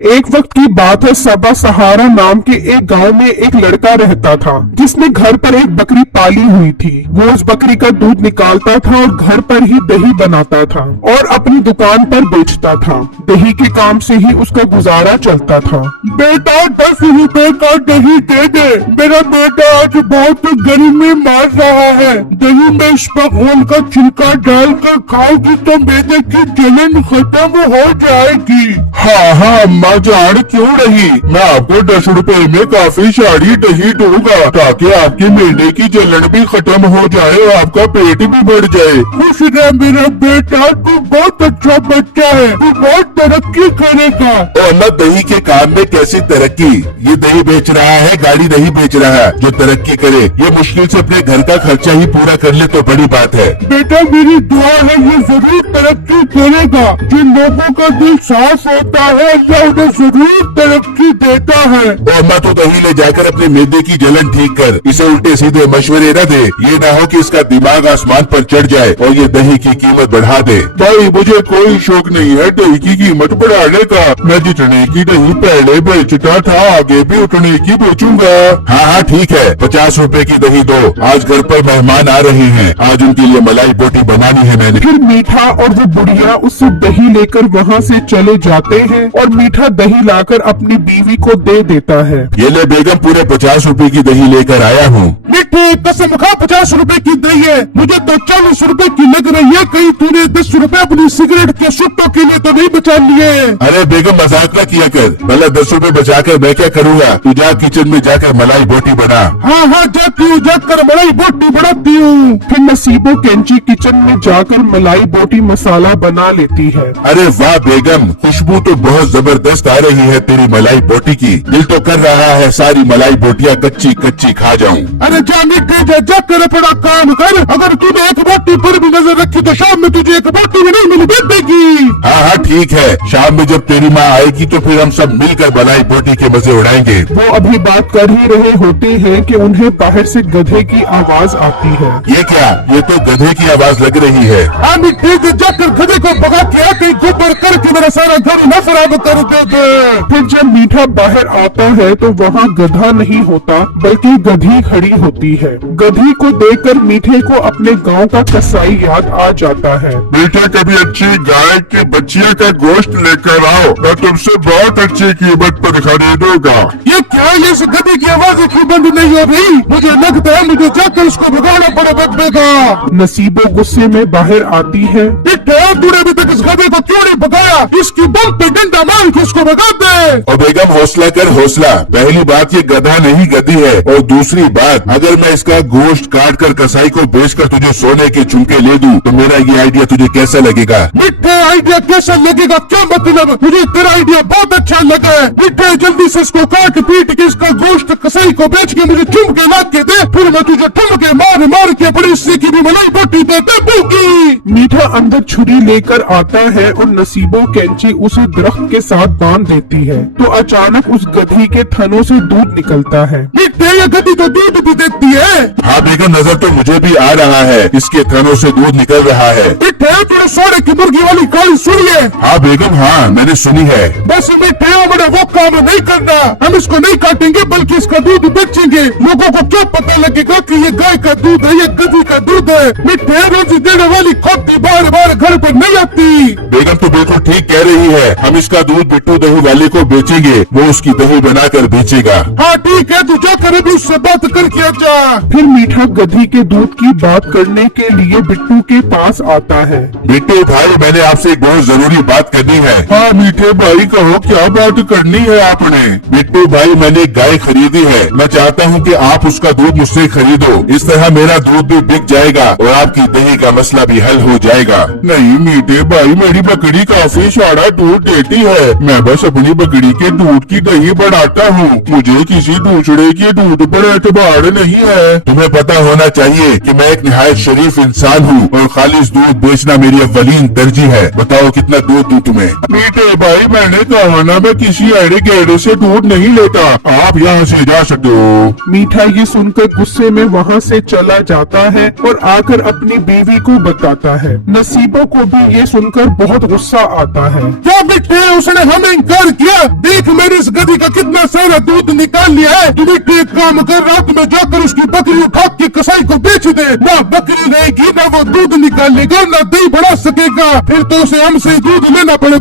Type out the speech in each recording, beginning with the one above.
एक वक्त की बात है, सबा सहारा नाम के एक गांव में एक लड़का रहता था जिसने घर पर एक बकरी पाली हुई थी। वो उस बकरी का दूध निकालता था और घर पर ही दही बनाता था और अपनी दुकान पर बेचता था। दही के काम से ही उसका गुजारा चलता था। बेटा 10 रुपए का दही दे दे, मेरा बेटा आज बहुत गर्मी मार रहा है। दही में इस्पगोल का छिलका डाल कर खाओगी तो मैदे की जलन खत्म हो जाएगी। हाँ हाँ अम्मा जान क्यों रही, मैं आपको 10 रुपए में काफी सारी दही दूंगा ताकि आपके मैदे की जलन भी खत्म हो जाए और आपका पेट भी बढ़ जाए। खुश रह मेरा बेटा, तू बहुत अच्छा बच्चा है, तू बहुत तरक्की करेगा। और अम्मा दही के काम में कैसी तरक्की, ये दही बेच रहा है, गाड़ी नहीं बेच रहा है जो तरक्की करे। ये मुश्किल से अपने घर का खर्चा ही पूरा कर ले तो बड़ी बात है। बेटा मेरी दुआ है ये जरूर तरक्की करेगा। जिन लोगों का दिल साफ होता है अल्लाह उन्हें जरूर तरक्की देता है। तो अम्मा तो दही ले जाकर अपने मैदे की जलन ठीक कर, इसे उल्टे सीधे मशवरे न दे। ये ना हो कि इसका दिमाग आसमान पर चढ़ जाए और ये दही की कीमत बढ़ा दे। भाई मुझे कोई शौक नहीं है दही की कीमत बढ़ाने का। मैं जितने की दही पहले बेचता था आगे भी उतने की बेचूंगा। हाँ हाँ ठीक है, 50 रुपए की दही दो, आज घर पर मेहमान आ रहे हैं, आज उनके लिए मलाई बोटी बनानी है मैंने। फिर मीठा और वो बुढ़िया उससे दही लेकर वहाँ से चले जाते हैं और मीठा दही लाकर अपनी बीवी को दे देता है। ये ले बेगम, पूरे 50 रुपए की दही लेकर आया हूँ। मीठे कसम खा 50 रुपए की दही है, मुझे तो 40 रुपए की लग रही है। कहीं तूने 10 रुपए अपनी सिगरेट के सुट्टों के लिए तो नहीं बचा लिए? अरे बेगम मजाक न किया कर, भला 10 रुपए बचा कर मैं क्या करूँगा। तू जा किचन में जाकर मलाई बोटी बना। हाँ हाँ जाती हूँ, जाकर मलाई बोटी बनाती हूँ। फिर नसीबो कैंची किचन में जाकर मलाई बोटी मसाला बना लेती है। अरे वाह बेगम, खुशबू तो बहुत जबरदस्त आ रही है तेरी मलाई बोटी की। दिल तो कर रहा है सारी मलाई बोटियाँ कच्ची कच्ची खा जाऊं। अरे जा मीठे जा कर अपना काम कर। अगर तूने एक बोटी पर भी नजर रखी तो शाम में तुझे एक बोटी भी नहीं मिल देगी। हाँ हाँ ठीक है, शाम में जब तेरी माँ आएगी तो फिर हम सब मिलकर मलाई बोटी के मजे उड़ाएंगे। वो अभी बात कर ही रहे होते हैं कि उन्हें बाहर से गधे की आवाज आती है। ये क्या, ये तो गधे की आवाज लग रही है। हाँ मीठे जाकर गधे को भगा के आके गोबर करके मेरा सारा घर न खराब कर दे। फिर जब मीठा बाहर आता है तो वहाँ गधा नहीं होता बल्कि गधी खड़ी होती है। गधी को देखकर मीठे को अपने गांव का कसाई याद आ जाता है। बेटा कभी अच्छी गाय की बच्चियों का गोश्त लेकर आओ, मैं तुमसे बहुत अच्छी कीमत पर खरीदूंगा। ये क्या, ये इस गधे की आवाज क्यों बंद नहीं हो रही? मुझे लगता है मुझे जाकर उसको भगाना पड़ेगा। नसीबो गुस्से में बाहर आती है। तूने अभी तक इस गधे को क्यों नहीं भगाया? इसकी बम पे डंडा मार के उसको भगा दे। और बेगम हौसला कर हौसला, पहली बात ये गधा नहीं गधी है, और दूसरी बात अगर मैं इसका गोश्त काट कर कसाई को बेचकर तुझे सोने के झुमके ले दूं तो मेरा ये आइडिया तुझे कैसा लगेगा? मिठे आइडिया कैसा लगेगा क्या मतलब? मुझे तेरा आइडिया बहुत अच्छा लगा है। मिठे जल्दी से इसको काट पीट के इसका गोश्त कसाई को बेच के मुझे झुमके ला के दे, फिर मैं तुझे ठुमके मार मार के बड़ी सी की भी मलाई बोटी दे दूंगी। मीठा अंदर छुरी लेकर आता है और नसीबो कैंची उसे दरख्त के साथ बांध देती है तो अचानक उस गधी के थनों से दूध निकलता है। ये गधी तो दूध भी देती है। हाँ बेगम, नजर तो मुझे भी आ रहा है, इसके थनों से दूध निकल रहा है। तूने सोने की मुर्गी वाली कहानी सुनी है? हाँ बेगम, हाँ मैंने सुनी है। बस मिठे बड़े वो काम नहीं करना, हम इसको नहीं काटेंगे बल्कि इसका दूध बेचेंगे। लोगों को क्या पता लगेगा कि ये गाय का दूध है, ये गधी का दूध है। मिठे रोजी देने वाली खोती बार बार घर पर नहीं आती। बेगम तो बिल्कुल ठीक कह रही है, हम इसका दूध बिट्टू दही वाले को बेचेंगे, वो उसकी दही बनाकर बेचेगा। हाँ ठीक है, तू जाकर अभी उससे बात करके आ जा। फिर मीठा गधी के दूध की बात करने के लिए बिट्टू के पास आता है। बिट्टू भाई, मैंने आपसे एक बहुत जरूरी बात करनी है। हाँ मीठे भाई कहो, क्या बात करनी है आपने? बिट्टू भाई, मैंने एक गाय खरीदी है, मैं चाहता हूँ कि आप उसका दूध मुझसे खरीदो, इस तरह मेरा दूध भी बिक जाएगा और आपकी दही का मसला भी हल हो जाएगा। नहीं मीठे भाई, मेरी बकरी काफी सारा दूध देती है, मैं बस अपनी बकरी के दूध की दही बढ़ाता हूँ, मुझे किसी दूसरे के दूध पर एतबार नहीं है। तुम्हें पता होना चाहिए कि मैं एक निहायत शरीफ इंसान हूँ और खालिश दूध बेचना मेरी अव्वलीन तरजीह है। बताओ कितना दूध दूं तुम्हें? मीठे भाई मैंने कहा ना, मैं किसी अड़े गेड़े से दूध नहीं लेता, आप यहाँ से जा सकते हो। मीठा ये सुनकर गुस्से में वहाँ से चला जाता है और आकर अपनी बीवी को बताता है। नसीबो को भी ये सुनकर बहुत गुस्सा आता है। क्या बेटे उसने हमें इनकार किया? देख मेरे इस गधी का कितना सारा दूध निकाल लिया है। तू बेटे एक काम कर, रात में जाकर उसकी बकरी उठा के कसाई को बेच दे। ना बकरी रहेगी, ना वो दूध निकालेगा, ना दही बढ़ा सकेगा, फिर तो उसे हमसे दूध लेना पड़ेगा।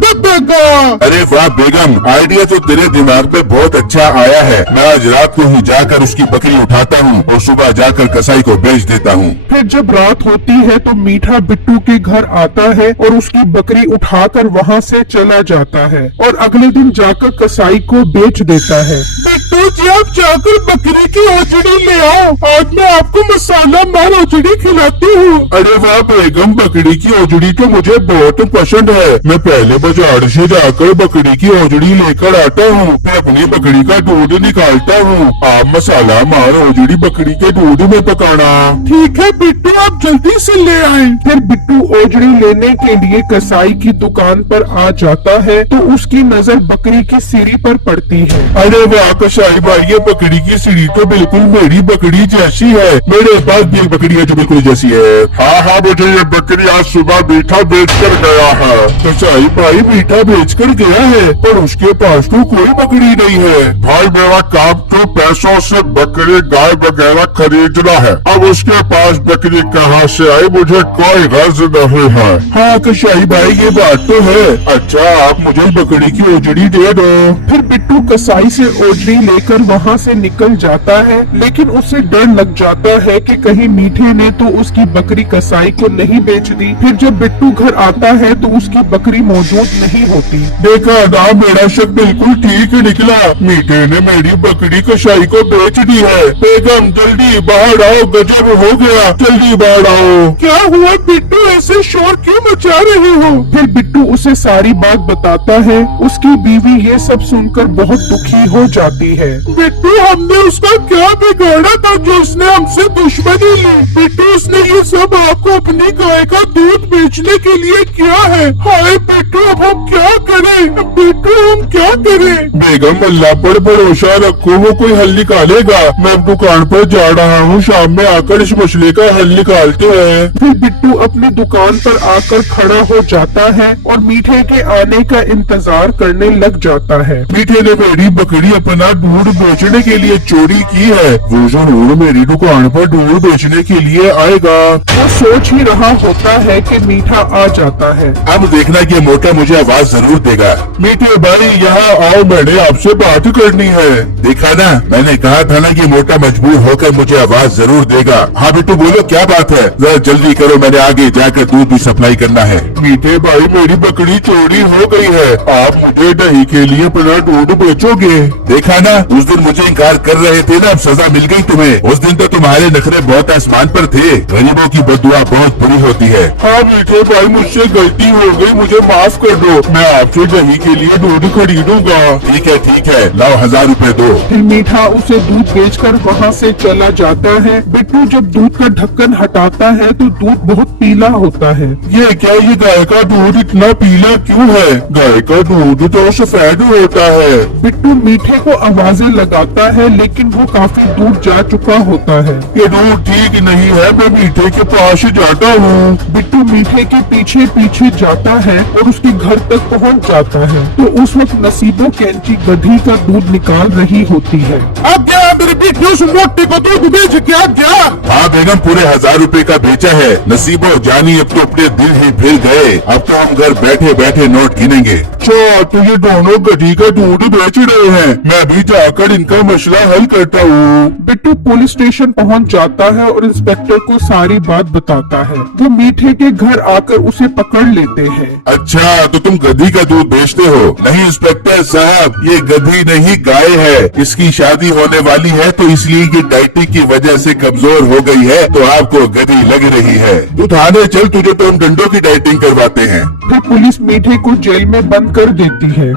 अरे वाह बेगम, आइडिया तो तेरे दिमाग पे बहुत अच्छा आया है। मैं आज रात को ही जाकर उसकी बकरी उठाता हूँ और सुबह जाकर कसाई को बेच देता हूँ। फिर जब रात होती है तो मीठा बिट्टू के घर आता है और उसकी बकरी उठाकर वहाँ से चला जाता है और अगले दिन जाकर कसाई को बेच देता है। बिट्टू जी आप जाकर बकरी की ओजड़ी ले आओ, आज मैं आपको मसाला मार ओजड़ी खिलाती हूँ। अरे वाह बेगम, बकरी की ओजड़ी तो मुझे बहुत पसंद है। मैं पहले बाजार से जाकर बकरी की ओजड़ी लेकर आता हूँ, फिर अपनी बकरी का दूध निकालता हूँ। आप मसाला मार ओजड़ी बकरी के दूध में पकाना। ठीक है बिट्टू, आप जल्दी से ले आए। फिर बिट्टू ओजड़ी लेने के लिए कसाई की दुकान पर आ जाता है तो उसकी नजर बकरी की सीढ़ी पर पड़ती है। अरे वाह कसाई भाई, ये बकरी की सीढ़ी तो बिल्कुल मेरी बकरी जैसी है। मेरे पास भी एक बकरी है जो बिल्कुल जैसी है। हाँ, मुझे ये बकरी आज सुबह मीठा बेच कर गया है। कसाई भाई मीठा बेच कर गया है, पर उसके पास तो कोई बकरी नहीं है। भाई मेरा काम तो पैसों से बकरी गाय वगैरह खरीदना है। अब उसके पास बकरी कहाँ से आई, मुझे कोई गर्ज नहीं है। हाँ कसाई भाई, ये बात तो है। अच्छा, आप मुझे बकरी की ओजड़ी दे दो। फिर बिट्टू कसाई से ओजड़ी लेकर वहाँ से निकल जाता है, लेकिन उसे डर लग जाता है कि कहीं मीठे ने तो उसकी बकरी कसाई को नहीं बेच दी। फिर जब बिट्टू घर आता है तो उसकी बकरी मौजूद नहीं होती। देखा ना, मेरा शक बिल्कुल ठीक निकला। मीठे ने मेरी बकरी कसाई को बेच दी है। बेगम जल्दी बाहर आओ, गजब हो गया, जल्दी बाहर आओ। क्या हुआ बिट्टू, ऐसे शोर क्यों मचा रहे हो? फिर बिट्टू उसे सारी बात बताता है। उसकी बीवी ये सब सुनकर बहुत दुखी हो जाती है। बिट्टू हमने उसका क्या बिगाड़ा था जो उसने हमसे दुश्मनी ली? बिट्टू उसने ये सब आपको अपनी गाय का दूध बेचने के लिए किया है। हाय बिट्टू, अब हम क्या करें? बिट्टू हम क्या करें? बेगम अल्लाह पर भरोसा रखो, वो कोई हल निकालेगा। मैं अब दुकान पर जा रहा हूँ, शाम में आकर इस मसले का हल निकालते हैं। फिर बिट्टू अपनी दुकान पर आकर खड़ा हो जाता है और मीठे के आने का इंतजार करने लग जाता है। मीठे ने मेरी बकरी अपना दूध बेचने के लिए चोरी की है। वो जरूर मेरी दुकान पर दूध बेचने के लिए आएगा। वो सोच ही रहा होता है कि मीठा आ जाता है। अब देखना कि मोटा मुझे आवाज जरूर देगा। मीठे भाई यहाँ आओ, मैंने आपसे बात करनी है। देखा ना, मैंने कहा था ना कि मोटा मजबूर होकर मुझे आवाज जरूर देगा। हाँ बेटू बोलो, क्या बात है? जरा जल्दी करो, मैंने आगे जाकर दूध भी सप्लाई करना है। मीठे भाई मेरी बकरी चोरी हो गई है, आप मुझे दही के लिए अपना दूध बेचोगे? देखा ना, उस दिन मुझे इनकार कर रहे थे ना, अब सजा मिल गई तुम्हें। उस दिन तो तुम्हारे नखरे बहुत आसमान पर थे। गरीबों की बददुआ बहुत बुरी होती है। हाँ मीठे भाई, मुझसे गलती हो गई, मुझे माफ कर दो। मैं आपसे दही के लिए दूध खरीदूंगा। ठीक है, लाओ 1000 रुपए दो। फिर मीठा उसे दूध बेचकर वहाँ से चला जाता है। बिट्टू जब दूध का ढक्कन हटाता है तो दूध बहुत पीला होता है। ये क्या, ये गाय का दूध इतना पीला क्यों है? गाय का दूध तो सफेद होता है। बिट्टू मीठे को आवाजें लगाता है, लेकिन वो काफी दूर जा चुका होता है। ये दूध ठीक नहीं है, मैं मीठे के पास जाता हूँ। बिट्टू मीठे के पीछे पीछे जाता है और उसके घर तक पहुँच जाता है तो उस वक्त नसीबो कैंची गधी का दूध निकाल रही होती है। अब क्या मेरे बेटे उस मोटे को दूध बेच क्या क्या? हाँ बेगम, पूरे 1000 रुपए का बेचा है। नसीबो जानी, अब तो अपने दिल ही फिर गए। अब तो हम घर बैठे बैठे नोट गिनेंगे। अच्छा, तो ये दोनों गधी का दूध बेच रहे हैं। मैं भी जाकर इनका मसला हल करता हूँ। बिट्टू पुलिस स्टेशन पहुंच जाता है और इंस्पेक्टर को सारी बात बताता है। वो मीठे के घर आकर उसे पकड़ लेते हैं। अच्छा, तो तुम गधी का दूध बेचते हो? नहीं इंस्पेक्टर साहब, ये गधी नहीं गाय है। इसकी शादी होने वाली है तो इसलिए ये डाइटिंग की वजह से कमजोर हो गई है, तो आपको गधी लग रही है। तू थाने चल, तुझे तो हम डंडों की डाइटिंग करवाते हैं। फिर पुलिस मीठे को जेल में बंद कर देती है।